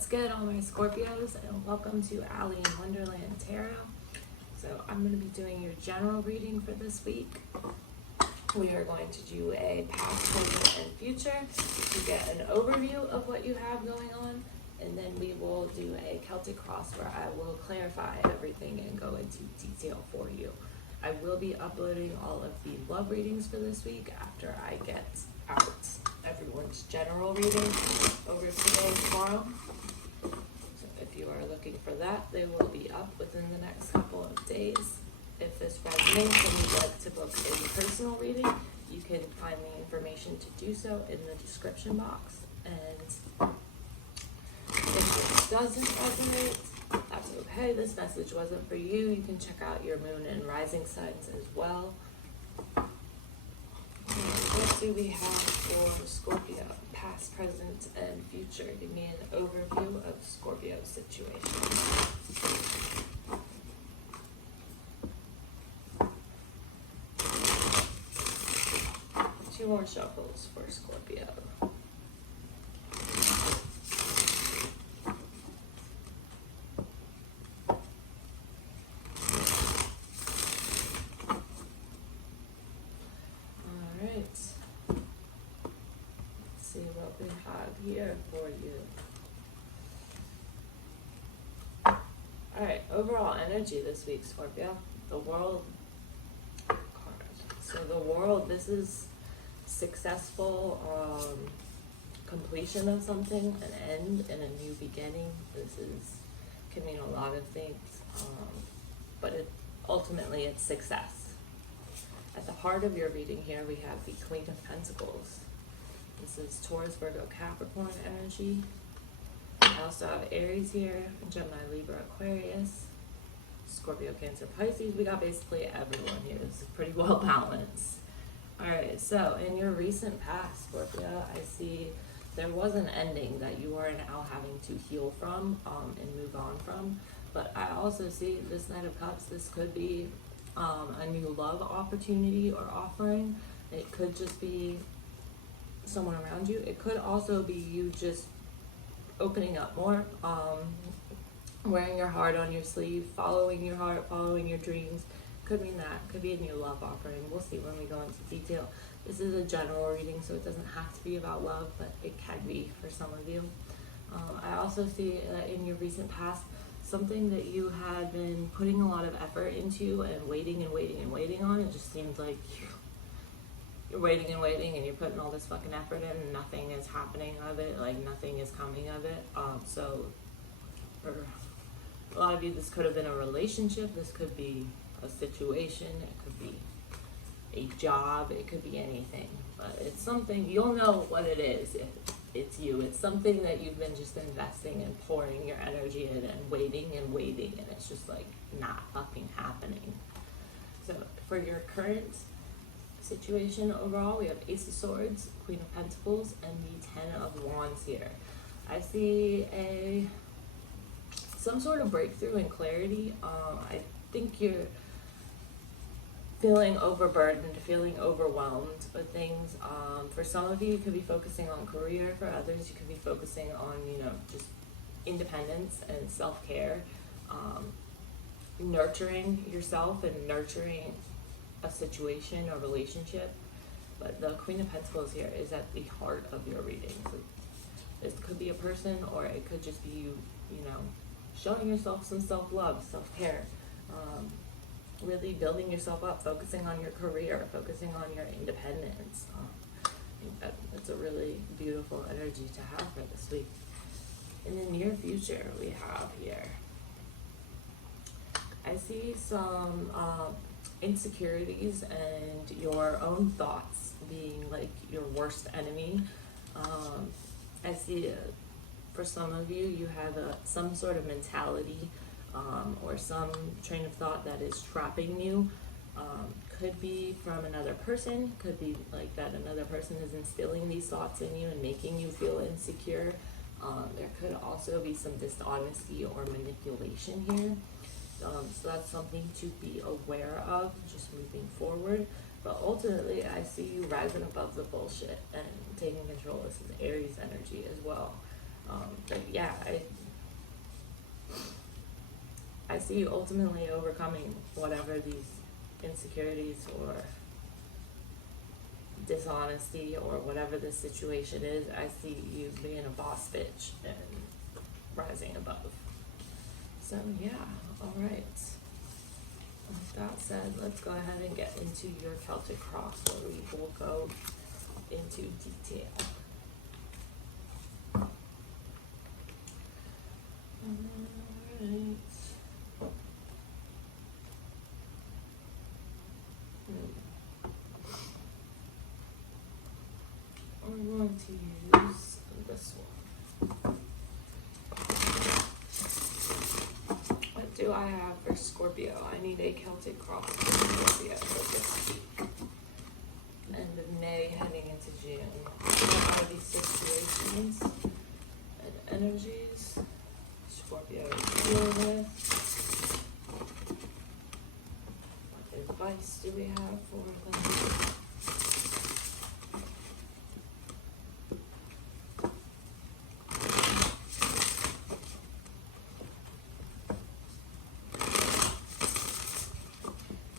What's good, all my Scorpios, and welcome to Allie and Wonderland Tarot. So I'm going to be doing your general reading for this week. We are going to do a past, present, and future to get an overview of what you have going on, and then we will do a Celtic cross where I will clarify everything and go into detail for you. I will be uploading all of the love readings for this week after I get out everyone's general reading over today and tomorrow. So if you are looking for that, they will be up within the next couple of days. If this resonates and you'd like to book a personal reading, you can find the information to do so in the description box. And if this doesn't resonate, that's okay. This message wasn't for you. You can check out your moon and rising signs as well. What do we have for Scorpio? Past, present, and future. Give me an overview of Scorpio's situation. Two more shuffles for Scorpio. Here for you. Alright, overall energy this week, Scorpio. The World card. So the World, this is successful completion of something, an end and a new beginning. Can mean a lot of things, but ultimately it's success. At the heart of your reading here, we have the Queen of Pentacles. This is Taurus, Virgo, Capricorn energy. I also have Aries here, Gemini, Libra, Aquarius, Scorpio, Cancer, Pisces. We got basically everyone here. This is pretty well balanced. Alright, so in your recent past, Scorpio, I see there was an ending that you are now having to heal from and move on from. But I also see this Knight of Cups. This could be a new love opportunity or offering. It could just be someone around you. It could also be you just opening up more, wearing your heart on your sleeve, following your heart, following your dreams. Could mean that. Could be a new love offering. We'll see when we go into detail. This is a general reading, so it doesn't have to be about love, but it can be for some of you. I also see in your recent past something that you had been putting a lot of effort into and waiting and waiting and waiting on. It just seems like you're waiting and waiting and you're putting all this fucking effort in and nothing is happening of it, like nothing is coming of it. So for a lot of you, this could have been a relationship, this could be a situation, it could be a job, it could be anything. But it's something, you'll know what it is if it's you. It's something that you've been just investing and pouring your energy in and waiting and it's just like not fucking happening. So for your current situation overall, we have Ace of Swords, Queen of Pentacles, and the Ten of Wands here. I see some sort of breakthrough and clarity. I think you're feeling overburdened, feeling overwhelmed with things. For some of you, you could be focusing on career. For others, you could be focusing on, just independence and self-care, nurturing yourself and nurturing a situation or relationship. But the Queen of Pentacles here is at the heart of your reading. So this could be a person, or it could just be you, showing yourself some self-love, self-care, really building yourself up, focusing on your career, focusing on your independence. I think that's a really beautiful energy to have for this week. In the near future, we have here, I see some insecurities and your own thoughts being like your worst enemy. I see for some of you, you have some sort of mentality or some train of thought that is trapping you. Could be from another person, could be like that another person is instilling these thoughts in you and making you feel insecure. There could also be some dishonesty or manipulation here. So that's something to be aware of just moving forward. But ultimately, I see you rising above the bullshit and taking control. This is Aries energy as well. But yeah, I see you ultimately overcoming whatever these insecurities or dishonesty or whatever the situation is. I see you being a boss bitch and rising above. So yeah, alright. With that said, let's go ahead and get into your Celtic cross where we will go into detail. Alright. We're going to use this one. What do I have for Scorpio? I need a Celtic cross for Scorpio for this week. End of May, heading into June. What are these situations and energies Scorpio is dealing with? What advice do we have for them?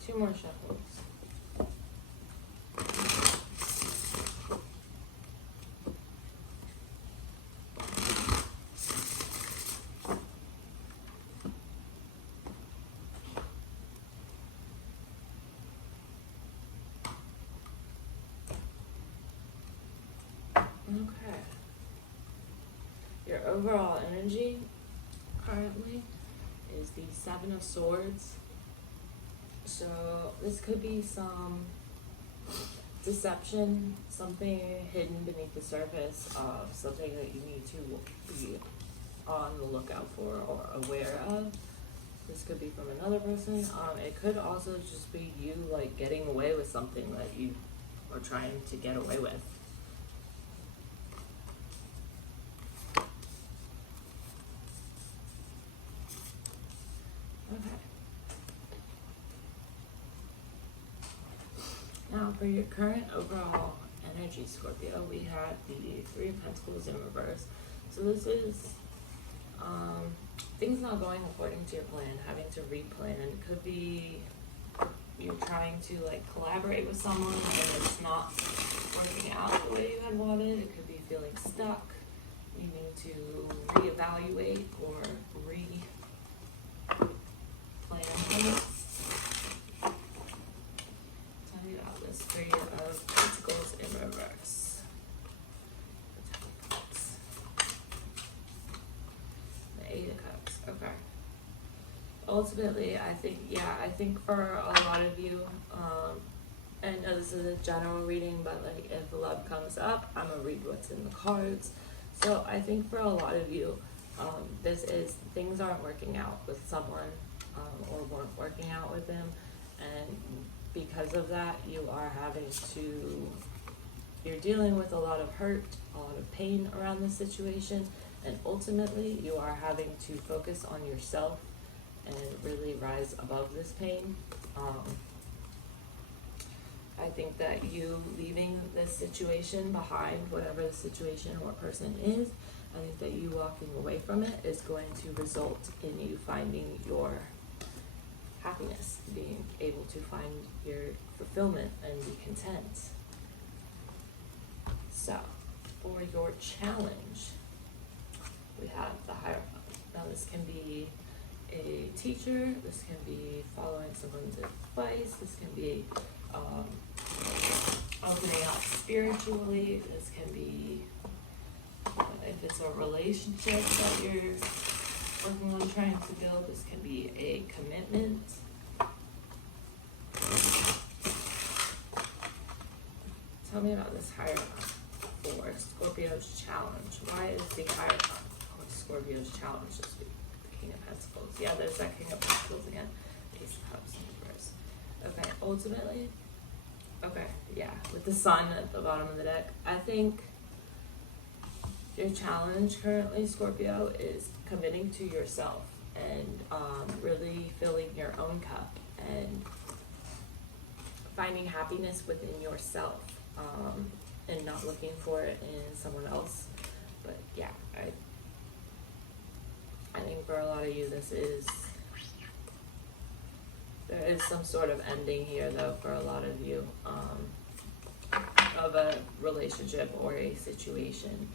Two more shuffles. Okay. Your overall energy currently is the Seven of Swords. So this could be some deception, something hidden beneath the surface of something that you need to be on the lookout for or aware of. This could be from another person. It could also just be you like getting away with something that you are trying to get away with. Okay. Now for your current overall energy, Scorpio, we had the Three of Pentacles in reverse. So this is things not going according to your plan, having to replan. It could be you're trying to like collaborate with someone and it's not working out the way you had wanted. It could be feeling stuck, needing to reevaluate or plan things. Tell me about this Three of Pentacles in reverse. The Eight of Cups. Okay. Ultimately, I think for a lot of you, I know this is a general reading, but like if love comes up, I'm gonna read what's in the cards. So I think for a lot of you, this is things aren't working out with someone, or weren't working out with them, and because of that, you're dealing with a lot of hurt, a lot of pain around this situation, and ultimately you are having to focus on yourself and really rise above this pain. I think that you leaving this situation behind, whatever the situation or person is, I think that you walking away from it is going to result in you finding your happiness, being able to find your fulfillment and be content. So, for your challenge, we have the Hierophant. Now this can be a teacher, this can be following someone's advice, this can be opening up spiritually, this can be if it's a relationship that you're working on trying to build, this can be a commitment. Tell me about this Hierophant for Scorpio's challenge. Why is the Hierophant on Scorpio's challenge this week? The King of Pentacles. Yeah, there's that King of Pentacles again. Ace of Cups in reverse. Okay, ultimately, okay, yeah, with the Sun at the bottom of the deck, I think your challenge currently, Scorpio, is committing to yourself and really filling your own cup and finding happiness within yourself, and not looking for it in someone else. But yeah, think for a lot of you, there is some sort of ending here, though, for a lot of you, of a relationship or a situation,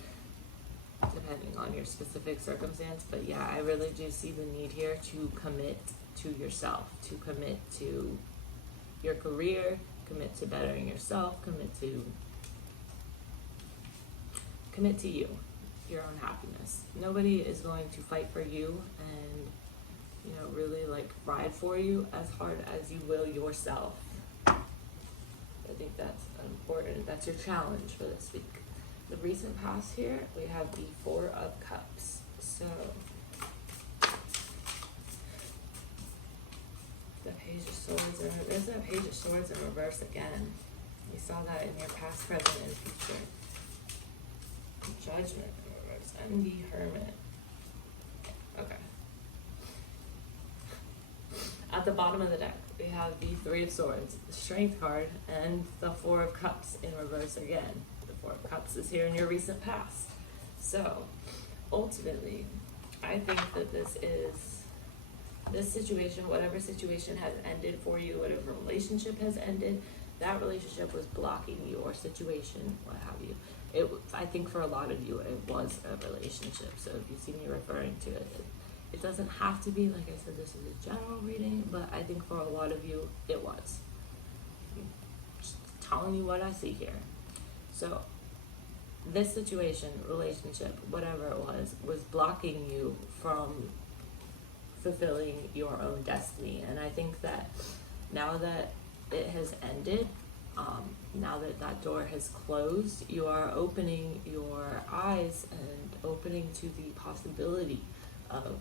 depending on your specific circumstance. But yeah, I really do see the need here to commit to yourself, to commit to your career, commit to bettering yourself, commit to you, your own happiness. Nobody is going to fight for you and, you know, really like ride for you as hard as you will yourself. I think that's important. That's your challenge for this week. The recent past here, we have the Four of Cups. So the Page of Swords, and there's that Page of Swords in reverse again. You saw that in your past, present, and future. Judgment in reverse, and the Hermit. Okay. At the bottom of the deck, we have the Three of Swords, the Strength card, and the Four of Cups in reverse again. The Four of Cups is here in your recent past. So, ultimately, I think that this situation, whatever situation has ended for you, whatever relationship has ended, that relationship was blocking your situation, what have you. I think for a lot of you, it was a relationship. So if you see me referring to it, it doesn't have to be, like I said, this is a general reading, but I think for a lot of you, it was. Just telling you what I see here. So this situation, relationship, whatever it was blocking you from fulfilling your own destiny. And I think that now that it has ended, now that that door has closed, you are opening your eyes and opening to the possibility of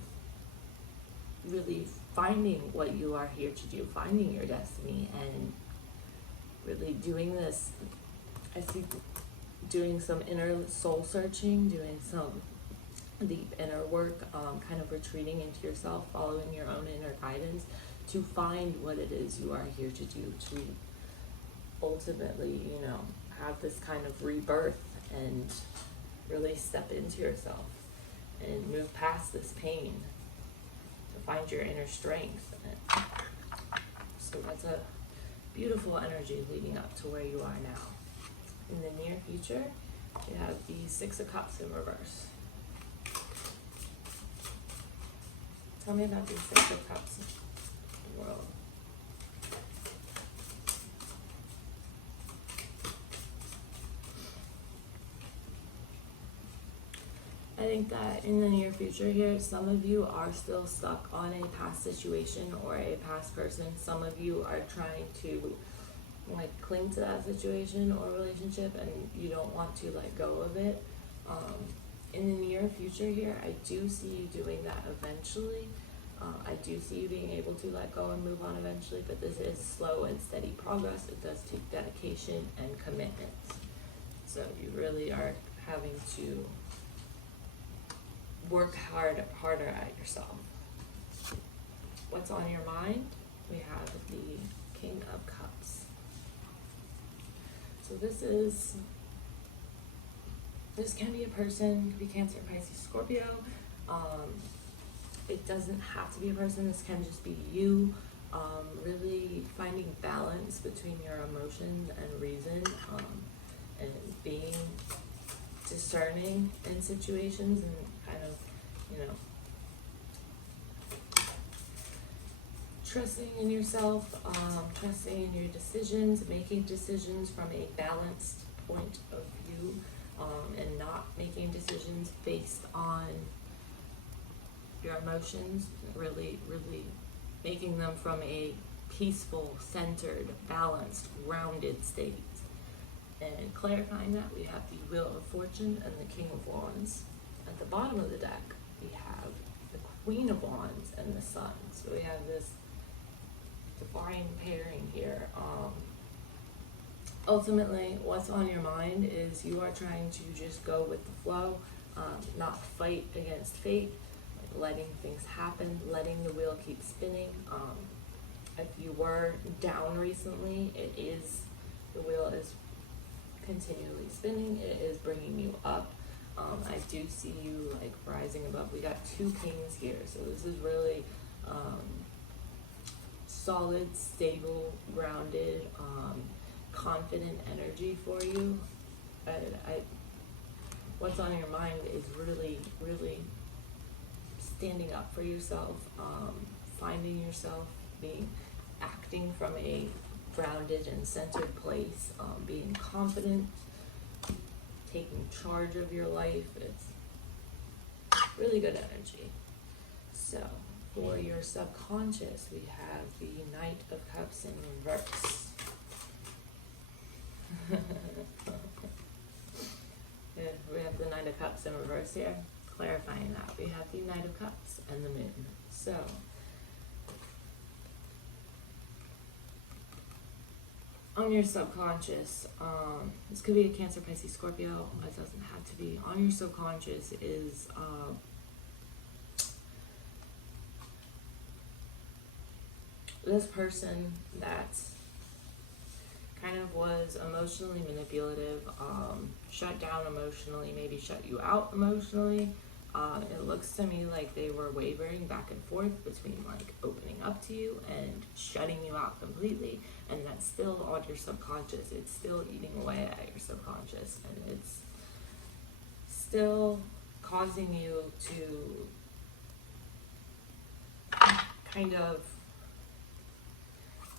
really finding what you are here to do, finding your destiny, and really doing this. I see doing some inner soul searching, doing some deep inner work, kind of retreating into yourself, following your own inner guidance to find what it is you are here to do, to ultimately, you know, have this kind of rebirth and really step into yourself and move past this pain to find your inner strength. And so that's a beautiful energy leading up to where you are now. In the near future, you have the Six of Cups in reverse. Tell me about the Six of Cups in the world. I think that in the near future here, some of you are still stuck on a past situation or a past person. Some of you are trying to like cling to that situation or relationship and you don't want to let go of it. In the near future here, I do see you doing that eventually. I do see you being able to let go and move on eventually, but this is slow and steady progress. It does take dedication and commitment. So you really are having to work harder at yourself. What's on your mind? We have the King of Cups. So this can be a person, could be Cancer, Pisces, Scorpio. It doesn't have to be a person. This can just be you, really finding balance between your emotions and reason, and being discerning in situations and kind of, you know, trusting in yourself, trusting in your decisions, making decisions from a balanced point of view, and not making decisions based on your emotions, really making them from a peaceful, centered, balanced, grounded state. And clarifying that, we have the Wheel of Fortune and the King of Wands. At the bottom of the deck, we have the Queen of Wands and the Sun. So we have this divine pairing here. Ultimately, what's on your mind is you are trying to just go with the flow, not fight against fate, like letting things happen, letting the wheel keep spinning. If you were down recently, the wheel is continually spinning. It is bringing you up. I do see you like rising above. We got 2 kings here, so this is really solid, stable, grounded, confident energy for you. What's on your mind is really, really standing up for yourself, finding yourself, acting from a grounded and centered place, being confident, taking charge of your life. It's really good energy. So for your subconscious, we have the Knight of Cups in reverse. Yeah, we have the Knight of Cups in reverse here. Clarifying that, we have the Knight of Cups and the Moon. So on your subconscious, this could be a Cancer, Pisces, Scorpio. It doesn't have to be. On your subconscious is this person that kind of was emotionally manipulative, shut down emotionally, maybe shut you out emotionally. It looks to me like they were wavering back and forth between like opening up to you and shutting you out completely, and that's still on your subconscious. It's still eating away at your subconscious, and it's still causing you to kind of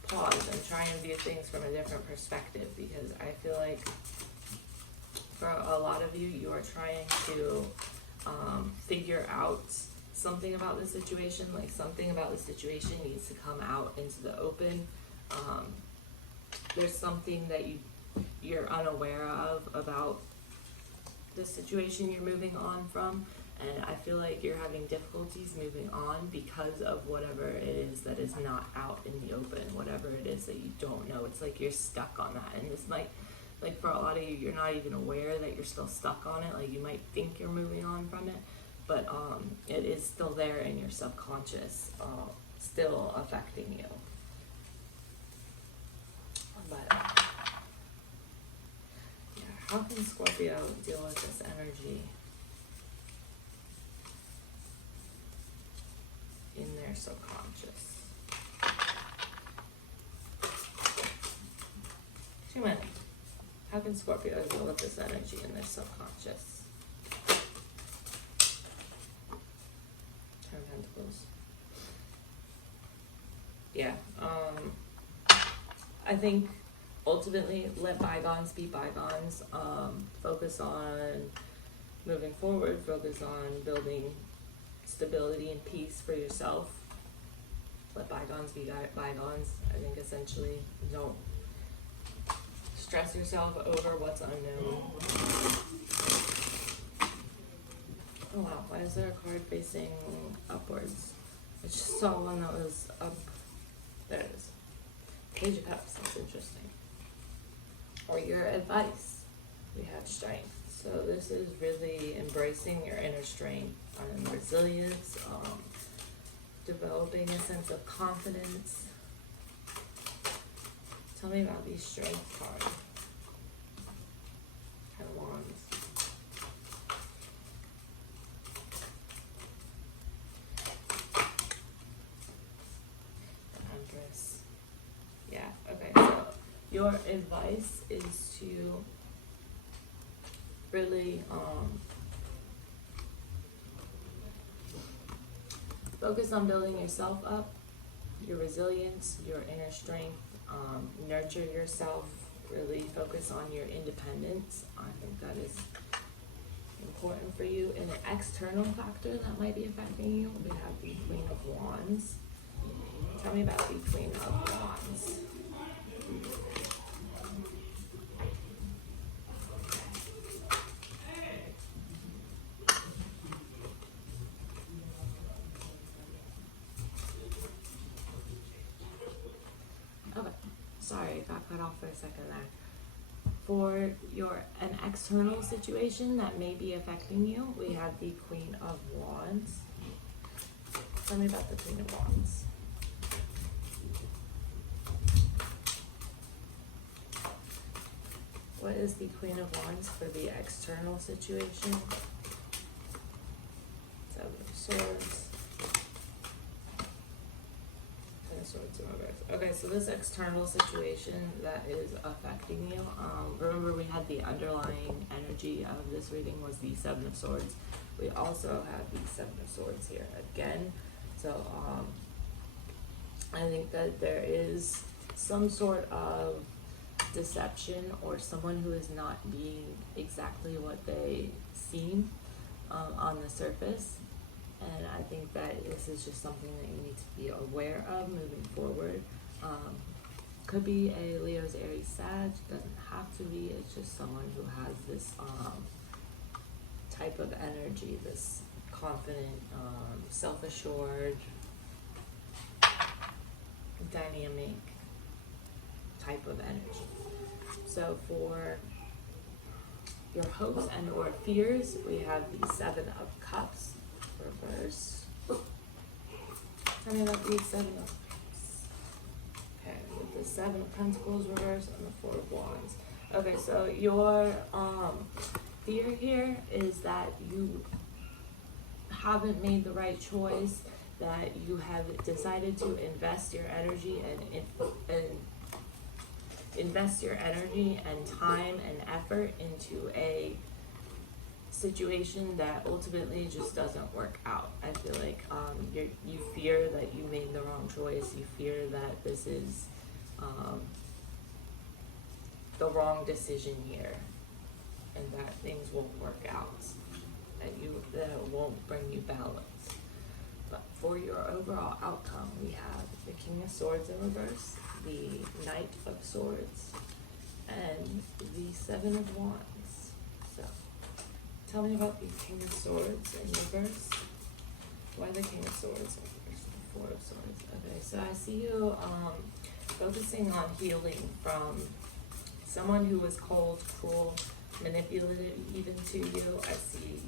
pause and try and view things from a different perspective, because I feel like for a lot of you, you are trying to figure out something about the situation. Like something about the situation needs to come out into the open. There's something that you're unaware of about the situation you're moving on from, and I feel like you're having difficulties moving on because of whatever it is that is not out in the open, whatever it is that you don't know. It's like you're stuck on that, and this might, like for a lot of you, you're not even aware that you're still stuck on it. Like you might think you're moving on from it, but it is still there in your subconscious, still affecting you. But yeah, how can Scorpio deal with this energy in their subconscious? Too many. How can Scorpio deal with this energy in their subconscious? Ten of Pentacles. Yeah. I think ultimately let bygones be bygones. Focus on moving forward. Focus on building stability and peace for yourself. Let bygones be bygones. I think essentially don't stress yourself over what's unknown. Oh wow, why is there a card facing upwards? I just saw one that was up. There it is. Page of Cups, that's interesting. Or your advice. We have strength. So this is really embracing your inner strength and resilience, developing a sense of confidence. Tell me about these strength cards. Ten of Wands. Empress. Yeah, okay, so your advice is to really focus on building yourself up, your resilience, your inner strength. Nurture yourself, really focus on your independence. I think that is important for you. And an external factor that might be affecting you, we have the Queen of Wands. Tell me about the Queen of Wands. Sorry, got cut off for a second there. For an external situation that may be affecting you, we have the Queen of Wands. Tell me about the Queen of Wands. What is the Queen of Wands for the external situation? Swords. Ten of Swords in reverse. Okay, so this external situation that is affecting you, remember we had the underlying energy of this reading was the Seven of Swords. We also have the Seven of Swords here again. So I think that there is some sort of deception or someone who is not being exactly what they seem on the surface. And I think that this is just something that you need to be aware of moving forward. Could be a Leo's Aries Sag, doesn't have to be. It's just someone who has this type of energy, this confident, self-assured, dynamic type of energy. So for your hopes and or fears, we have the Seven of Cups reverse. Tell me about the Seven of Cups. Okay, with the Seven of Pentacles reverse and the Four of Wands. Okay, so your fear here is that you haven't made the right choice, that you have decided to invest your energy and invest your energy and time and effort into a situation that ultimately just doesn't work out. I feel like you fear that you made the wrong choice. You fear that this is the wrong decision here, and that things won't work out, that it won't bring you balance. But for your overall outcome, we have the King of Swords in reverse, the Knight of Swords, and the Seven of Wands. So, tell me about the King of Swords in reverse. Why the King of Swords in reverse? The Four of Swords. Okay, so I see you focusing on healing from someone who was cold, cruel, manipulative even to you. I see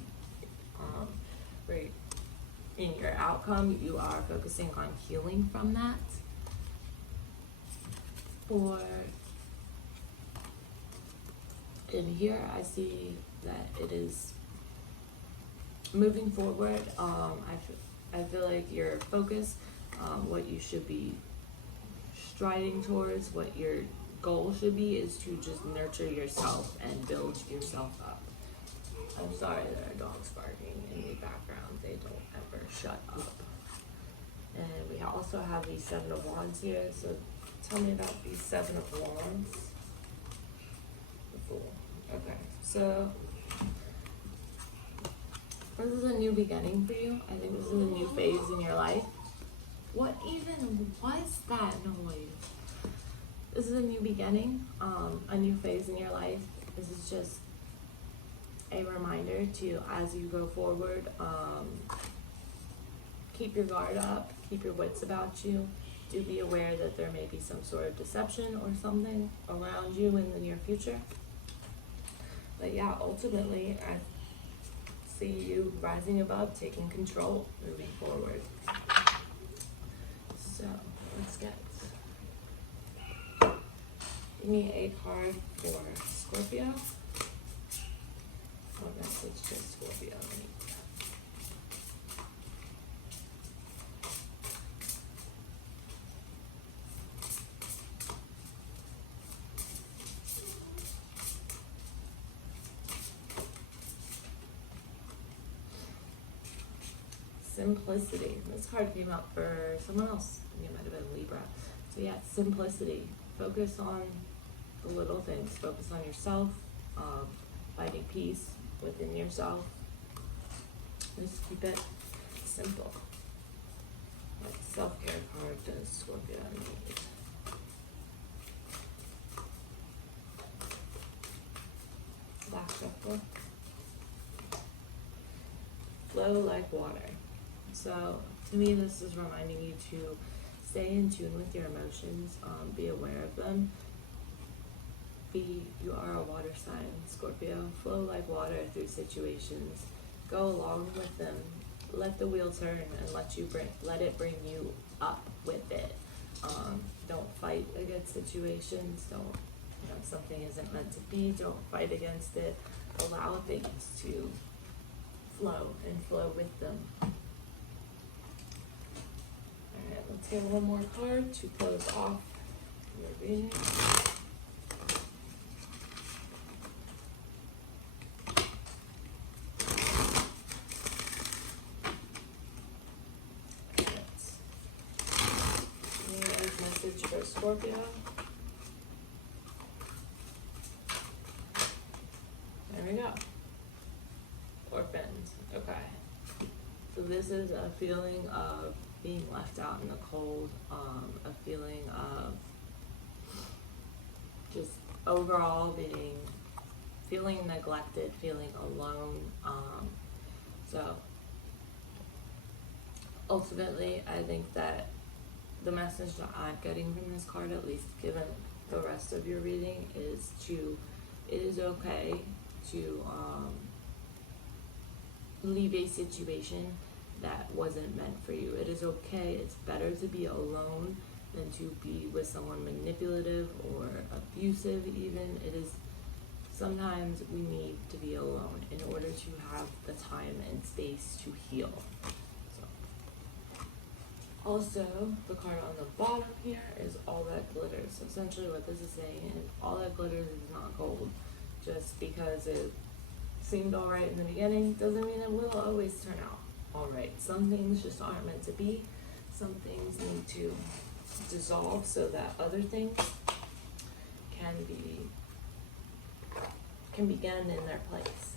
right in your outcome, you are focusing on healing from that. For in here, I see that it is moving forward. I feel like your focus, what you should be striding towards, what your goal should be, is to just nurture yourself and build yourself up. I'm sorry, there are dogs barking in the background. They don't ever shut up. And we also have the Seven of Wands here. So tell me about the Seven of Wands. The Fool. Okay, so this is a new beginning for you. I think this is a new phase in your life. What even was that noise? This is a new beginning, a new phase in your life. This is just a reminder to, as you go forward, keep your guard up, keep your wits about you. Do be aware that there may be some sort of deception or something around you in the near future. But yeah, ultimately, I see you rising above, taking control, moving forward. So, let's get. Give me a card for Scorpio. What message does Scorpio need? Simplicity. This card came up for someone else. I think it might have been Libra. So yeah, simplicity. Focus on the little things. Focus on yourself. Finding peace within yourself. Just keep it simple. What self-care card does Scorpio need? Black Shuffle. Flow like water. So to me, this is reminding you to stay in tune with your emotions. Be aware of them. You are a water sign, Scorpio. Flow like water through situations. Go along with them. Let the wheel turn and let it bring you up with it. Don't fight against situations. If something isn't meant to be, don't fight against it. Allow things to flow and flow with them. Get one more card to close off your reading. Message for Scorpio. There we go. Orphans. Okay. So this is a feeling of being left out in the cold, a feeling of just overall feeling neglected, feeling alone. So ultimately, I think that the message that I'm getting from this card, at least given the rest of your reading, is it is okay to leave a situation that wasn't meant for you. It is okay. It's better to be alone than to be with someone manipulative or abusive even. It is, sometimes we need to be alone in order to have the time and space to heal. Also, the card on the bottom here is all that glitters. So essentially what this is saying is all that glitters is not gold. Just because it seemed alright in the beginning doesn't mean it will always turn out alright. Some things just aren't meant to be. Some things need to dissolve so that other things can begin in their place.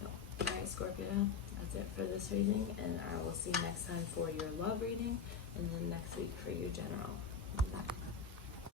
So, alright, Scorpio, that's it for this reading, and I will see you next time for your love reading, and then next week for your general. Bye.